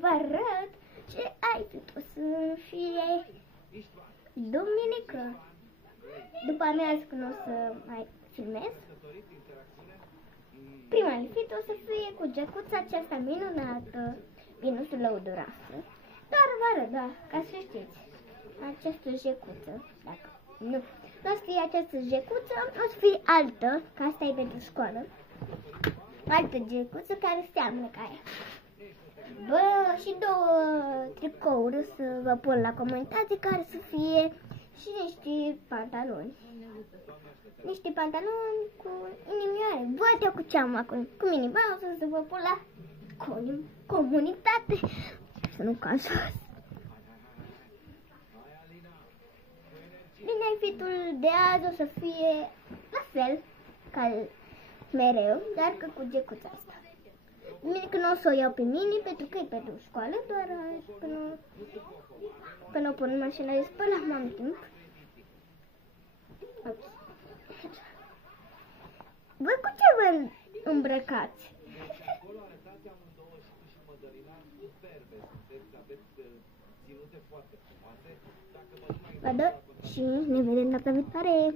vă arăt ce outfit o să fie duminică. După amiază, când o să mai filmez, prima outfit o să fie cu gecuța aceasta minunată, binusul lăuduroasă. Doar vă arăt, da, ca să știți, această jecuță, dacă nu o să fie această jecuță, o să fie altă, că asta e pentru școală, altă jecuță care seamănă ca aia. Bă, și două tricouri să vă pun la comentarii care să fie și niște pantaloni. Niște pantaloni cu inimioare. Văd eu cu ce am acum, cu mini-blouse să vă pun la comunitate. Să nu cansați. Bine, outfit-ul de azi o să fie la fel ca mereu, dar că cu gecuța asta. Duminică nu o să o iau pe mine pentru că e pentru școală, doar până o pun în mașina de spălat, m-am timp. Okay. Voi cu ce vă îmbrăcați? Vă dă și ne vedem data viitoare.